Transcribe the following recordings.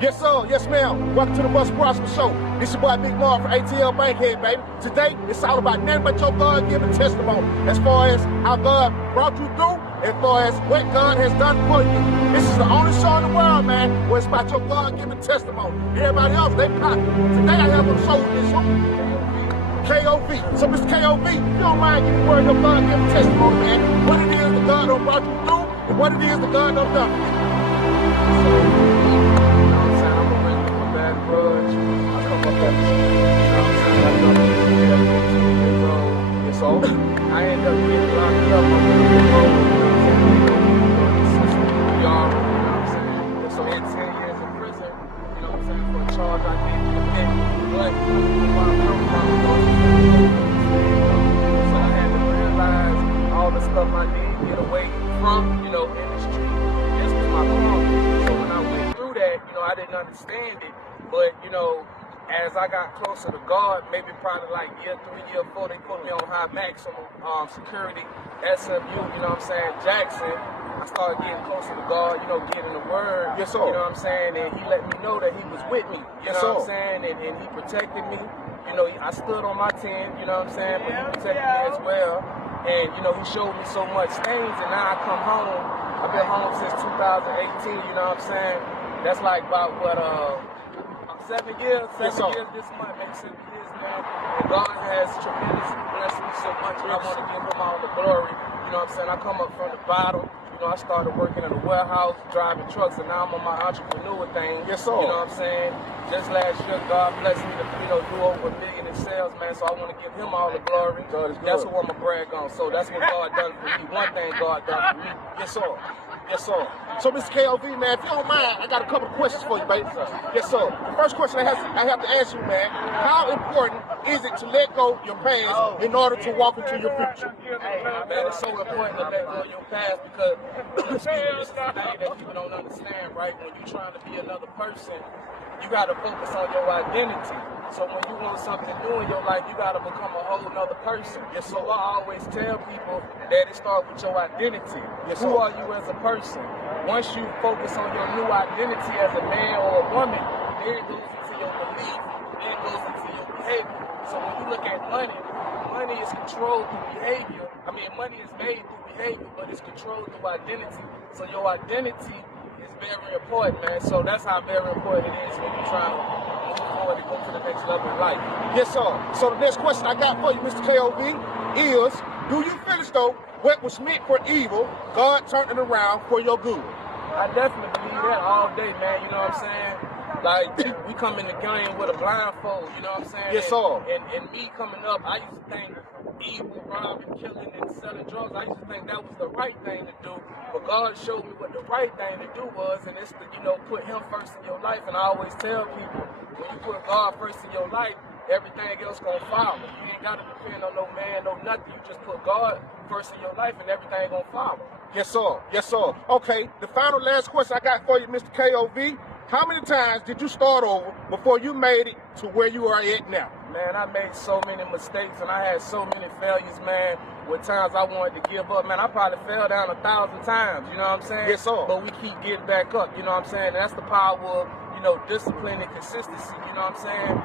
Yes, sir. Yes, ma'am. Welcome to the Must Prosper Show. This your boy Big Mark from ATL Bankhead, baby. Today, it's all about nothing but your God-given testimony as far as how God brought you through, as far as what God has done for you. This is the only show in the world, man, where it's about your God-given testimony. Everybody else, they pop. Today, I have on the show with this one. KOV. So, Mr. KOV, if you don't mind giving word your God-given testimony, man, what it is that God done brought you through and what it is that God done done for you. So I ended up getting locked up. So I had 10 years in prison, you know what I'm saying, for a charge I didn't commit. But so I had to realize all the stuff I did get away from, you know, industry. This was my problem. So when I went through that, you know, I didn't understand it. But, you know, as I got closer to God, maybe probably like year 3, year 4, they put me on high maximum security, SMU, you know what I'm saying, Jackson. I started getting closer to God, you know, getting the word, yes, sir. You know what I'm saying, and he let me know that he was with me, you yes, know sir. what I'm saying, and he protected me. You know, I stood on my 10, you know what I'm saying, but he protected me as well. And, you know, he showed me so much things, and now I come home. I've been home since 2018, you know what I'm saying. That's like about, what, 7 years, 7 years this month, maybe 7 years now. And God has tremendously blessed me so much, and I want to give him all the glory. You know what I'm saying? I come up from the bottom. You know, I started working in a warehouse, driving trucks, and now I'm on my entrepreneur thing. Yes, sir. You know what I'm saying? Just last year, God blessed me to, you know, do over $1 million in sales, man. So I want to give him all the glory. God is good. That's what I'm going to brag on. So that's what God done for me. One thing God done for me. Yes, sir. Yes, sir. So, Mr. KOV, man, if you don't mind, I got a couple of questions for you, baby. Yes, sir. The first question I have to ask you, man, how important is it to let go of your past in order to walk into your future? Man, it's so important to let go of your past because this is the thing that people don't understand, right? When you're trying to be another person, you got to focus on your identity. So when you want something new in your life, you got to become a whole nother person. Yes, so I always tell people that it starts with your identity. Yes, who are you as a person? Once you focus on your new identity as a man or a woman, then it goes into your belief, then it goes into your behavior. So when you look at money, money is controlled through behavior. I mean, money is made through behavior, but it's controlled through identity. So your identity is very important, man. So that's how very important it is when you're trying to move forward and go to the next level in life. Yes, sir. So the next question I got for you, Mr. KOV, is, do you feel as though what was meant for evil, God turned it around for your good? I definitely believe that all day, man. You know what I'm saying? Like, we come in the game with a blindfold, you know what I'm saying? Yes, sir. And me coming up, I used to think evil, robbing, killing, and selling drugs, I used to think that was the right thing to do. But God showed me what the right thing to do was, and it's to, you know, put him first in your life. And I always tell people, when you put God first in your life, everything else gonna follow. You ain't gotta depend on no man, no nothing. You just put God first in your life and everything gonna follow. Yes, sir. Yes, sir. Okay, the final last question I got for you, Mr. KOV. How many times did you start over before you made it to where you are at now? Man, I made so many mistakes and I had so many failures, man. With times I wanted to give up, man, I probably fell down 1,000 times, you know what I'm saying? Yes, sir. But we keep getting back up, you know what I'm saying? And that's the power of, you know, discipline and consistency, you know what I'm saying?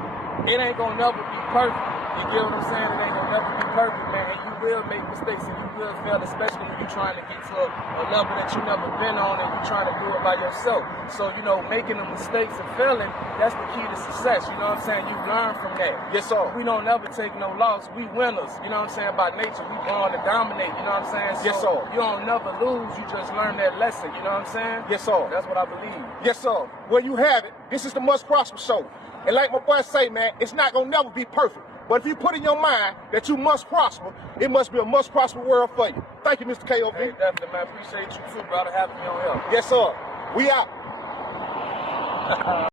It ain't gonna never be perfect, you get what I'm saying? It ain't gonna never be perfect, man, and you will make mistakes and you will fail, especially when you're trying to get to a level that you've never been on and you're trying to do it by yourself. So, you know, making the mistakes and failing, that's the key to success, you know what I'm saying? You learn from that. Yes, sir. We don't never take no loss, we winners, you know what I'm saying? By nature, we born to dominate, you know what I'm saying? So yes, sir. You don't never lose, you just learn that lesson, you know what I'm saying? Yes, sir. That's what I believe. Yes, sir. Well, you have it. This is the Must Prosper Show. And like my boy say, man, it's not gonna never be perfect. But if you put in your mind that you must prosper, it must be a must prosper world for you. Thank you, Mr. KOV. Hey, definitely, man. Appreciate you too, brother, having me on here. Yes, sir. We out.